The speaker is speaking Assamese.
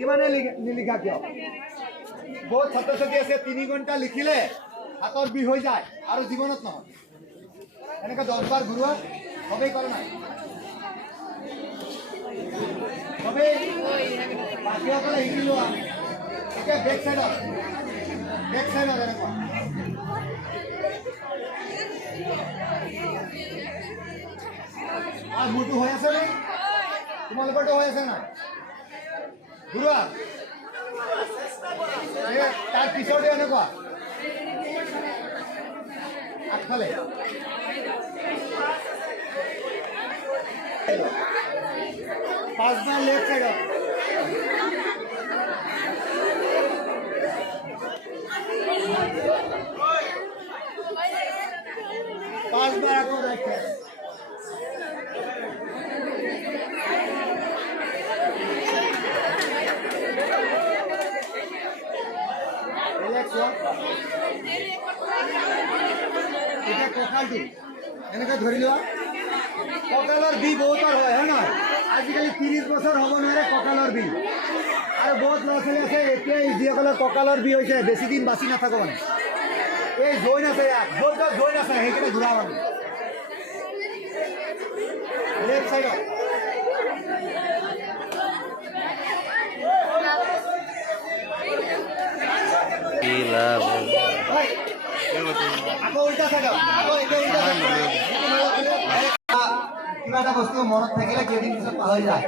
যিমানে নিলিখা কিয় বহুত ছাত্ৰ ছাত্ৰী আছে 3 ঘণ্টা লিখিলে হাতৰ বিষ হৈ যায় আৰু জীৱনত নহয় এনেকৈ 10 বাৰ ঘূৰোৱা সবেই কৰা নাই সবেই বাকীসকলে শিকি লোৱা এতিয়া বেক চাইডত এনেকুৱা আৰ মোটু হয়ে আছে না তোমালোকৰটো হৈ আছে না ঘূৰোৱা তাৰ পিছতে এনেকুৱা আগফালে 5 বাৰ লেফট সাইডত पांच बार आपको रखे এটা কঁকালটো এনেকৈ ধৰি লোৱা কঁকালৰ বিষ বহুতৰ হয় নহয় আজিকালি 30 বছৰ হ'ব নোৱাৰে কঁকালৰ বিষ আৰু বহুত ল'ৰা ছোৱালী আছে এতিয়াই যিসকলৰ কঁকালৰ বিষ হৈছে বেছি দিন বাচি নাথাকো মানে এই জইন আছে ইয়াত য'ত জইন আছে সেইকাৰণে ঘূৰাব আমি লেফট চাইডত আকৌ উল্টা চাইডত আকৌ এতিয়া উল্টা কিবা এটা বস্তু মনত থাকিলে কেইদিন পিছত পাহৰি যায়